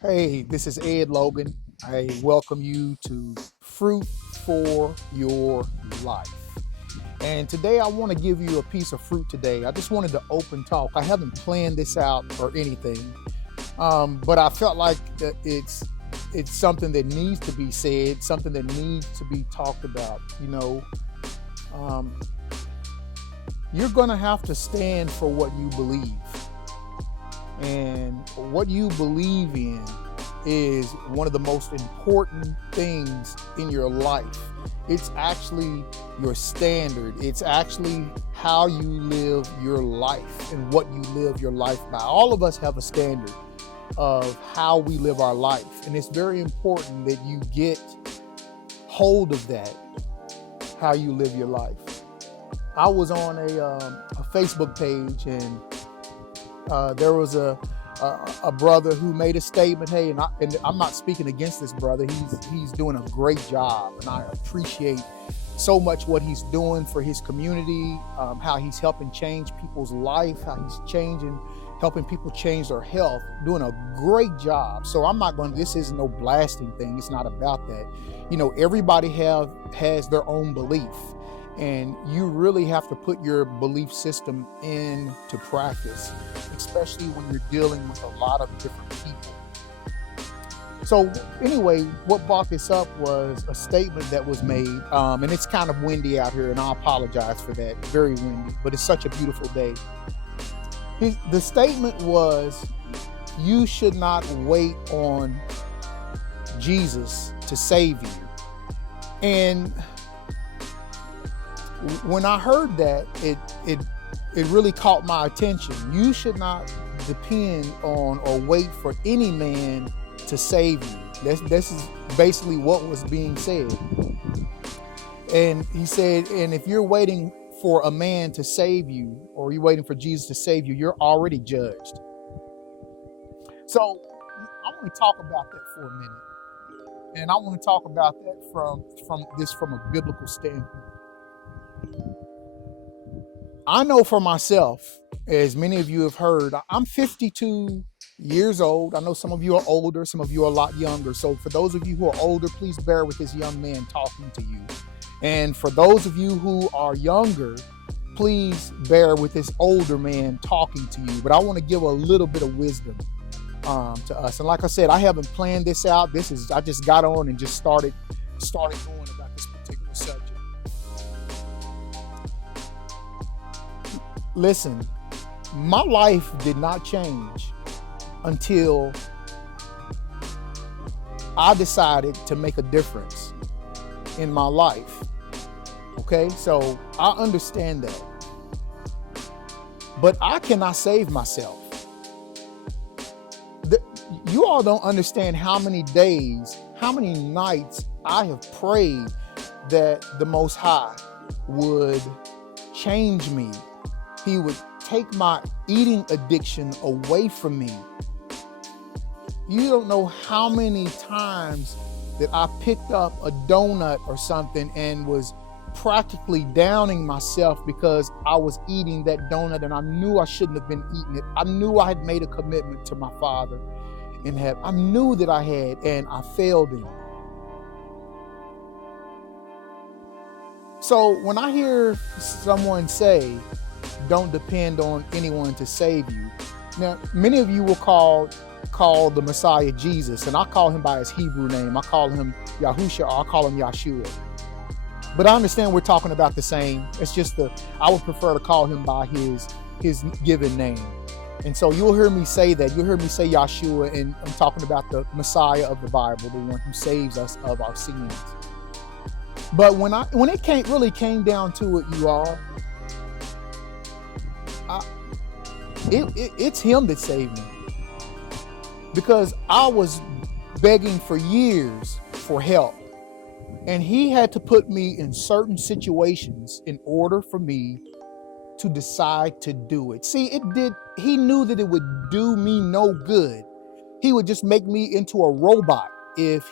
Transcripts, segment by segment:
Hey, this is Ed Logan. I welcome you to Fruit for Your Life. And today I want to give you a piece of fruit today. I just wanted to open talk. I haven't planned this out or anything, but I felt like it's something that needs to be said, something that needs to be talked about. Um, you're going to have to stand for what you believe. And what you believe in is one of the most important things in your life. It's actually your standard. It's actually how you live your life and what you live your life by. All of us have a standard of how we live our life. And it's very important that you get hold of that, how you live your life. I was on a Facebook page, and there was a brother who made a statement. Hey, and I'm not speaking against this brother. He's doing a great job, and I appreciate so much what he's doing for his community, how he's helping change people's life, how he's helping people change their health, doing a great job. So I'm not going to, this isn't no blasting thing. It's not about that. Everybody has their own belief. And you really have to put your belief system into practice, especially when you're dealing with a lot of different people. So anyway, what brought this up was a statement that was made, and it's kind of windy out here, and I apologize for that. Very windy, but it's such a beautiful day. The statement was, you should not wait on Jesus to save you. And when I heard that, it really caught my attention. You should not depend on or wait for any man to save you. This is basically what was being said. And he said, and if you're waiting for a man to save you, or you're waiting for Jesus to save you, you're already judged. So I want to talk about that for a minute. And I want to talk about that from a biblical standpoint. I know for myself, as many of you have heard, I'm 52 years old. I know some of you are older, some of you are a lot younger. So for those of you who are older, please bear with this young man talking to you. And for those of you who are younger, please bear with this older man talking to you. But I want to give a little bit of wisdom to us. And like I said, I haven't planned this out. I just got on and just started going about this particular subject. Listen, my life did not change until I decided to make a difference in my life. Okay, so I understand that. But I cannot save myself. You all don't understand how many days, how many nights I have prayed that the Most High would change me. He would take my eating addiction away from me. You don't know how many times that I picked up a donut or something and was practically downing myself because I was eating that donut, and I knew I shouldn't have been eating it. I knew I had made a commitment to my Father in heaven. I knew that I had, and I failed him. So when I hear someone say, don't depend on anyone to save you. Now, many of you will call the Messiah Jesus, and I call him by his Hebrew name. I call him Yahusha, or I call him Yahshua. But I understand we're talking about the same. It's just I would prefer to call him by his given name. And so you'll hear me say that. You'll hear me say Yahshua, and I'm talking about the Messiah of the Bible, the one who saves us of our sins. But when it really came down to it, you all, it's him that saved me. Because I was begging for years for help. And he had to put me in certain situations in order for me to decide to do it. See, he knew that it would do me no good. He would just make me into a robot if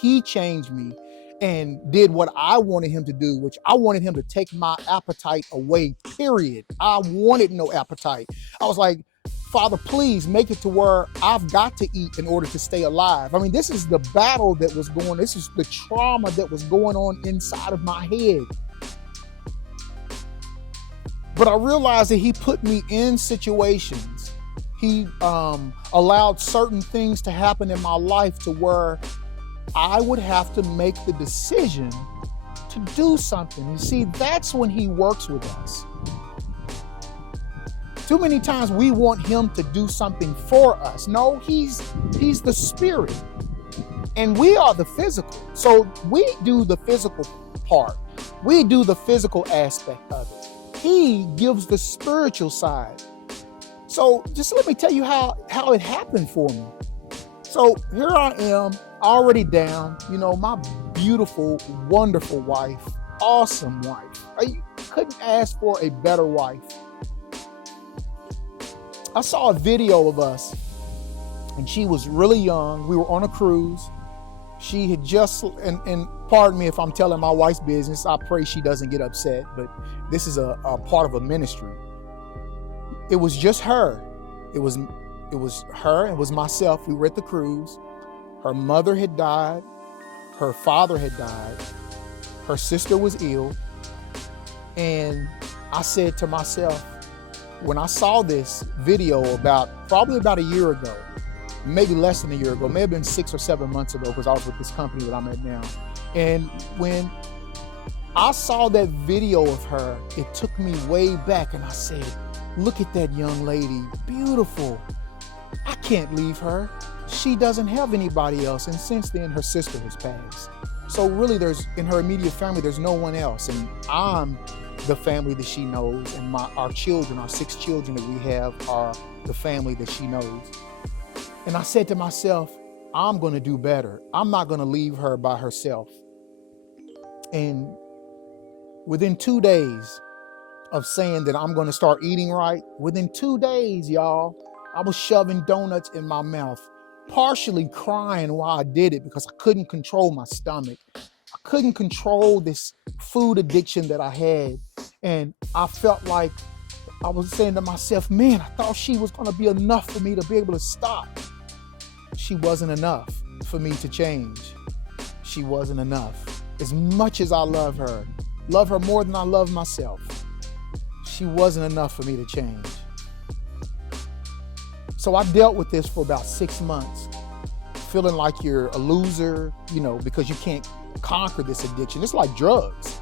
he changed me and did what I wanted him to do, which I wanted him to take my appetite away, period. I wanted no appetite. I was like, Father, please make it to where I've got to eat in order to stay alive. I mean, this is the battle that was going, this is the trauma that was going on inside of my head. But I realized that he put me in situations. He allowed certain things to happen in my life to where I would have to make the decision to do something. You see, that's when he works with us. Too many times we want him to do something for us. No, he's the spirit and we are the physical. So we do the physical part. We do the physical aspect of it. He gives the spiritual side. So just let me tell you how it happened for me. So here I am, already down, you know, my beautiful, wonderful wife, awesome wife. I couldn't ask for a better wife. I saw a video of us and she was really young. We were on a cruise. She had just, and pardon me if I'm telling my wife's business, I pray she doesn't get upset, but this is a part of a ministry. It was just her. It was her, it was myself. We were at the cruise. Her mother had died. Her father had died. Her sister was ill. And I said to myself, when I saw this video probably about a year ago, maybe less than a year ago, may have been 6 or 7 months ago, because I was with this company that I'm at now. And when I saw that video of her, it took me way back and I said, look at that young lady, beautiful. I can't leave her. She doesn't have anybody else. And since then, her sister has passed. So really, in her immediate family, there's no one else. And I'm the family that she knows. And our children, our 6 children that we have, are the family that she knows. And I said to myself, I'm going to do better. I'm not going to leave her by herself. And within 2 days of saying that I'm going to start eating right, within 2 days, y'all, I was shoving donuts in my mouth, partially crying while I did it because I couldn't control my stomach. I couldn't control this food addiction that I had. And I felt like I was saying to myself, man, I thought she was going to be enough for me to be able to stop. She wasn't enough for me to change. She wasn't enough. As much as I love her more than I love myself, she wasn't enough for me to change. So I dealt with this for about 6 months, feeling like you're a loser, you know, because you can't conquer this addiction. It's like drugs.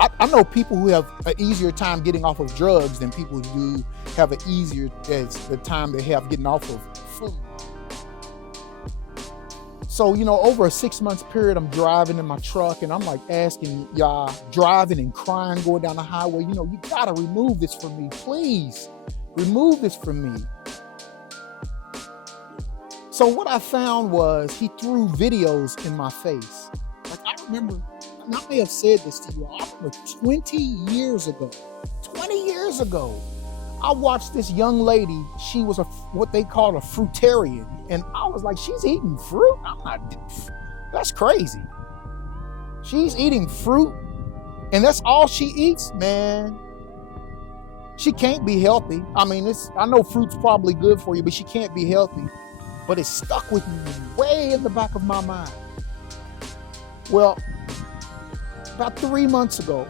I know people who have an easier time getting off of drugs than people who have an easier as the time they have getting off of food. So, you know, over a 6 month period, I'm driving in my truck and I'm like asking y'all, driving and crying, going down the highway, you know, you gotta remove this from me, please. Remove this from me. So what I found was he threw videos in my face. Like I remember, and I may have said this to you, I remember 20 years ago, I watched this young lady. She was what they call a fruitarian. And I was like, she's eating fruit? That's crazy. She's eating fruit and that's all she eats, man. She can't be healthy. I mean, I know fruit's probably good for you, but she can't be healthy. But it stuck with me way in the back of my mind. Well, about 3 months ago,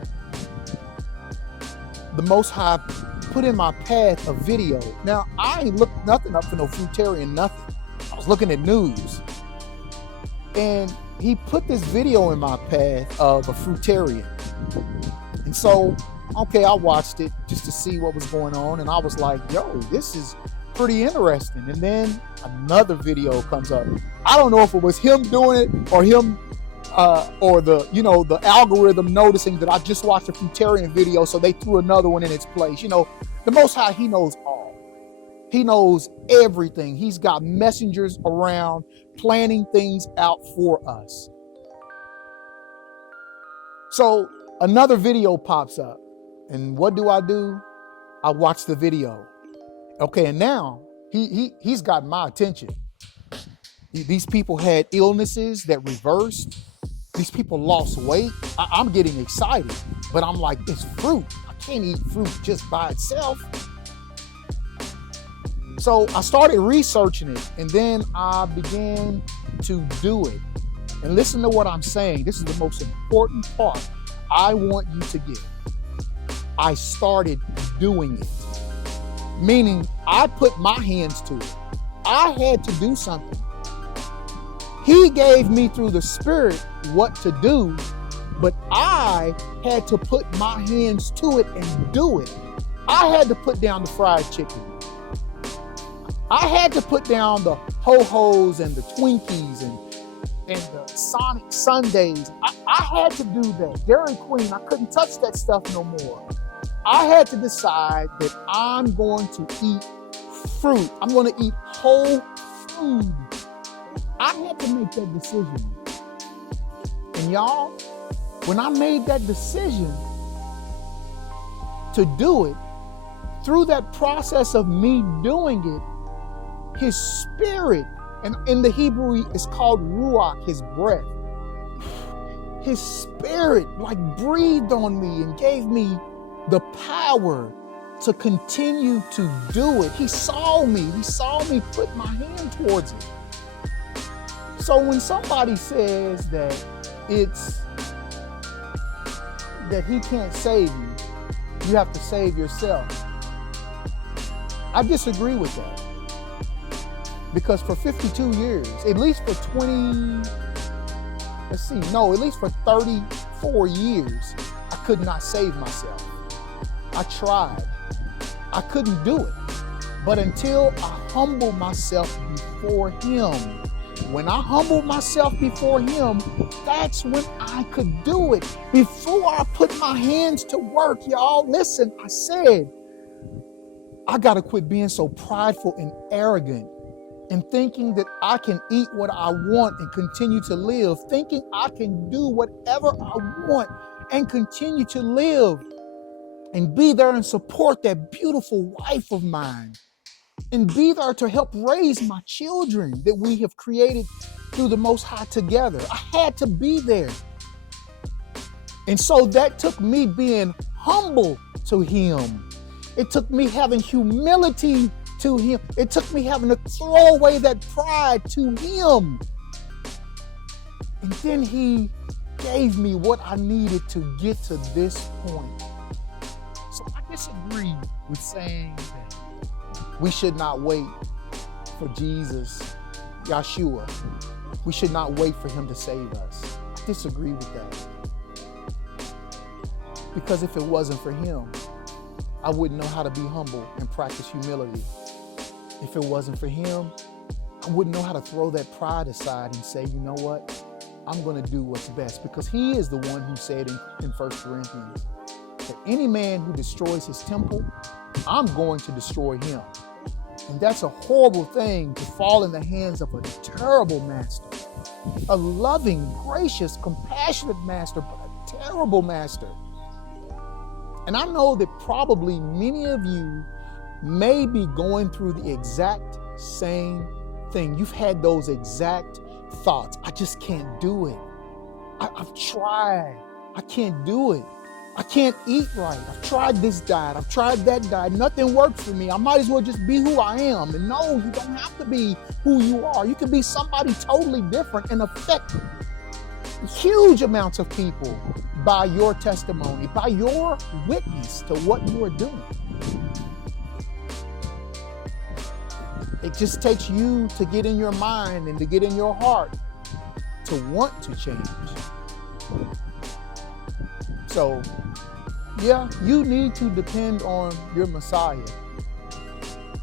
the Most High put in my path a video. Now, I ain't looked nothing up for no fruitarian, nothing. I was looking at news. And he put this video in my path of a fruitarian. And so, okay, I watched it just to see what was going on. And I was like, yo, this is pretty interesting. And then another video comes up. I don't know if it was him doing it or him or the algorithm noticing that I just watched a fruitarian video, so they threw another one in its place. You know, the Most High, he knows all. He knows everything. He's got messengers around planning things out for us. So another video pops up. And what do? I watch the video. Okay, and now he's got my attention. These people had illnesses that reversed. These people lost weight. I'm getting excited, but I'm like, it's fruit. I can't eat fruit just by itself. So I started researching it, and then I began to do it. And listen to what I'm saying. This is the most important part I want you to get. I started doing it. Meaning I put my hands to it. I had to do something. He gave me through the Spirit what to do, but I had to put my hands to it and do it. I had to put down the fried chicken. I had to put down the ho-hos and the Twinkies and the Sonic Sundays. I had to do that. Dairy Queen, I couldn't touch that stuff no more. I had to decide that I'm going to eat fruit. I'm going to eat whole food. I had to make that decision. And y'all, when I made that decision to do it, through that process of me doing it, His Spirit, and in the Hebrew it's called ruach, His breath. His Spirit like breathed on me and gave me the power to continue to do it. He saw me put my hand towards it. So when somebody says that He can't save you, you have to save yourself, I disagree with that. Because for 52 years, at least for 34 years, I could not save myself. I tried. I couldn't do it. But until I humbled myself before Him, when I humbled myself before Him, that's when I could do it. Before I put my hands to work, y'all, listen, I said, I got to quit being so prideful and arrogant and thinking that I can eat what I want and continue to live, thinking I can do whatever I want and continue to live and be there and support that beautiful wife of mine and be there to help raise my children that we have created through the Most High together. I had to be there. And so that took me being humble to Him. It took me having humility to Him. It took me having to throw away that pride to Him. And then He gave me what I needed to get to this point. So I disagree with saying that we should not wait for Jesus, Yeshua. We should not wait for Him to save us. I disagree with that. Because if it wasn't for Him, I wouldn't know how to be humble and practice humility. If it wasn't for Him, I wouldn't know how to throw that pride aside and say, you know what? I'm going to do what's best. Because He is the one who said in 1 Corinthians that any man who destroys his temple, I'm going to destroy him. And that's a horrible thing to fall in the hands of a terrible master. A loving, gracious, compassionate master, but a terrible master. And I know that probably many of you may be going through the exact same thing. You've had those exact thoughts. I just can't do it. I've tried. I can't do it. I can't eat right. I've tried this diet. I've tried that diet. Nothing works for me. I might as well just be who I am. And no, you don't have to be who you are. You can be somebody totally different and affect huge amounts of people by your testimony, by your witness to what you are doing. It just takes you to get in your mind and to get in your heart to want to change. So, yeah, you need to depend on your Messiah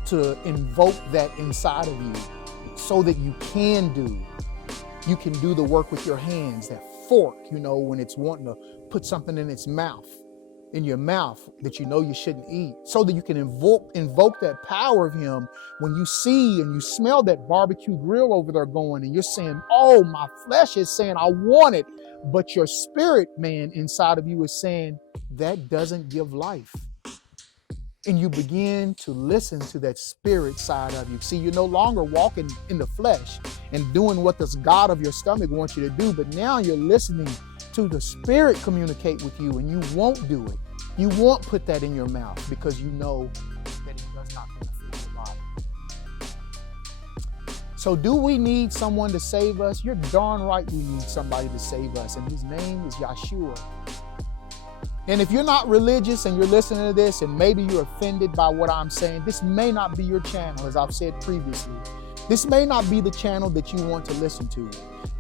to invoke that inside of you so that you can do the work with your hands, that fork, when it's wanting to put something in your mouth that you shouldn't eat, so that you can invoke that power of Him when you see and you smell that barbecue grill over there going and you're saying, oh, my flesh is saying I want it, but your spirit man inside of you is saying that doesn't give life. And you begin to listen to that spirit side of you. See, you're no longer walking in the flesh and doing what this God of your stomach wants you to do, but now you're listening to the Spirit communicate with you, and you won't do it. You won't put that in your mouth because you know that it does not benefit your body. So do we need someone to save us? You're darn right we need somebody to save us, and his name is Yeshua. And if you're not religious and you're listening to this and maybe you're offended by what I'm saying, this may not be your channel, as I've said previously. This may not be the channel that you want to listen to,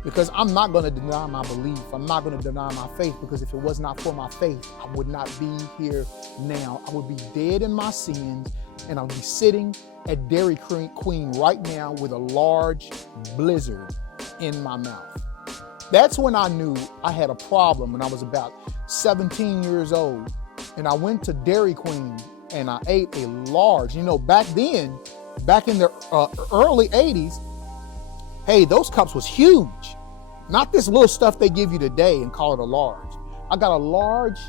because I'm not going to deny my belief. I'm not going to deny my faith, because if it was not for my faith, I would not be here now. I would be dead in my sins, and I would be sitting at Dairy Queen right now with a large blizzard in my mouth. That's when I knew I had a problem, when I was about 17 years old. And I went to Dairy Queen and I ate a large, back then, back in the early 80s, hey, those cups was huge. Not this little stuff they give you today and call it a large. I got a large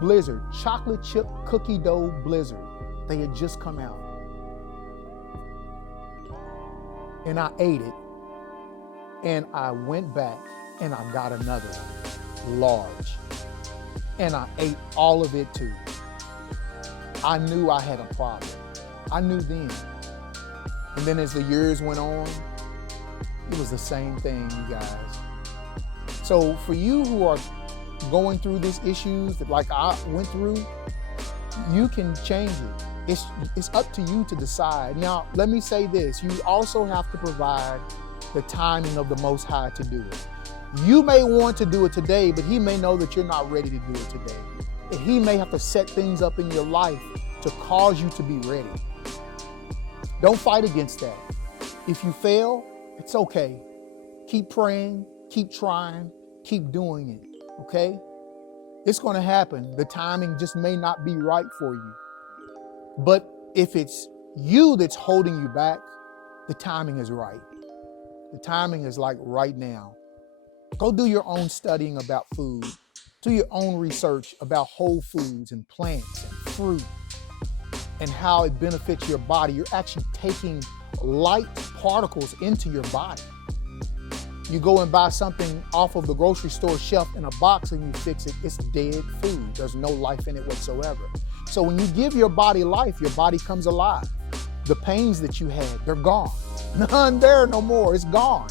blizzard, chocolate chip cookie dough blizzard. They had just come out. And I ate it. And I went back and I got another one, large. And I ate all of it too. I knew I had a problem. I knew then. And then as the years went on, it was the same thing, you guys. So for you who are going through these issues that like I went through, you can change it. It's up to you to decide. Now, let me say this. You also have to provide the timing of the Most High to do it. You may want to do it today, but he may know that you're not ready to do it today. And he may have to set things up in your life to cause you to be ready. Don't fight against that. If you fail, it's okay. Keep praying, keep trying, keep doing it, okay? It's going to happen. The timing just may not be right for you. But if it's you that's holding you back, the timing is right. The timing is like right now. Go do your own studying about food. Do your own research about whole foods and plants and fruit and how it benefits your body. You're actually taking light particles into your body. You go and buy something off of the grocery store shelf in a box and you fix it, it's dead food. There's no life in it whatsoever. So when you give your body life, your body comes alive. The pains that you had, they're gone. None there no more, it's gone.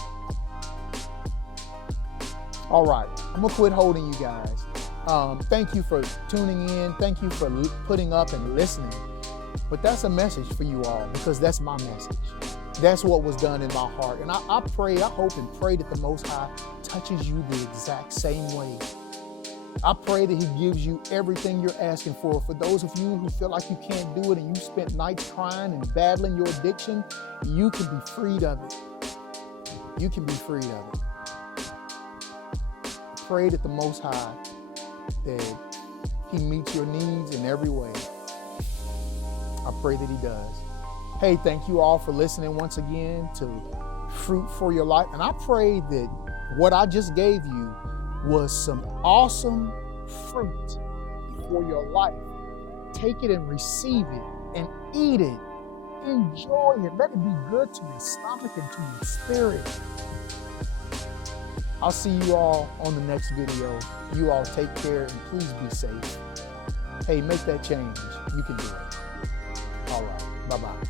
All right, I'm gonna quit holding you guys. Thank you for tuning in. Thank you for putting up and listening. But that's a message for you all, because that's my message. That's what was done in my heart. And I pray, I hope and pray that the Most High touches you the exact same way. I pray that he gives you everything you're asking for. For those of you who feel like you can't do it and you spent nights crying and battling your addiction, you can be freed of it. You can be freed of it. Pray that the Most High, that he meets your needs in every way. I pray that he does. Hey, thank you all for listening once again to Fruit for Your Life. And I pray that what I just gave you was some awesome fruit for your life. Take it and receive it and eat it. Enjoy it. Let it be good to your stomach and to your spirit. I'll see you all on the next video. You all take care and please be safe. Hey, make that change. You can do it. All right. Bye-bye.